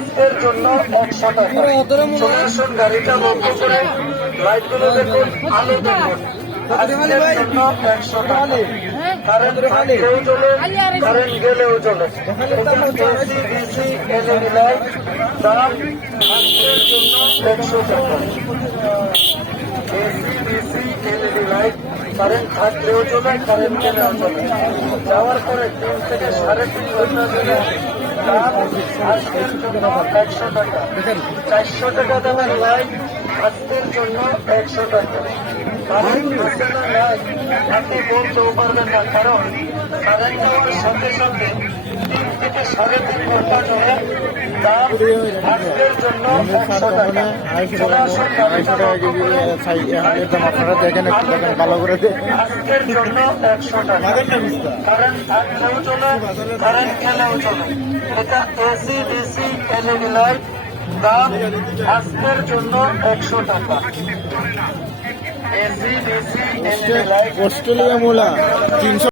আজকের জন্য 100 টাকা। চলে আসুন গাড়িটা লক্ষ্য করে, লাইটগুলো দেখুন, আলো দেখুন। আজকের জন্য 100 টাকা। কারেন্ট থাকলেও চলে, কারেন্ট গেলেও চলে। এসি ডিসি এলইডি লাইট, দাম আজকের জন্য 100 টাকা। AC DC LED light, current থাকলেও চলে, কারেন্ট গেলেও চলে। যাওয়ার পরে 3 থেকে 3.5 ঘন্টা ধরে দাম আজকের জন্য 100 টাকা। 400 টাকা দামের লাইট আজকের জন্য 100 টাকা। কারেন্ট আছে না নাই আপনি বলতেও পারবেন না, কারণ কারেন্ট যাওয়ার সঙ্গে সঙ্গে 3 থেকে 3.5 ঘন্টা ধরে দাম আজকের জন্য 100 টাকা। চলে আসুন গাড়িটা লক্ষ্য করে, আপনারা দেখেন, একটু দেখেন ভালো করে। আজকের জন্য 100 টাকা। কারেন্ট থাকলেও চলে, কারেন্ট গেলেও চলে। এটা এসি ডিসি এলইডি লাইট, দাম আজকের জন্য 100 টাকা। AC DC LED light Australia মূলা 300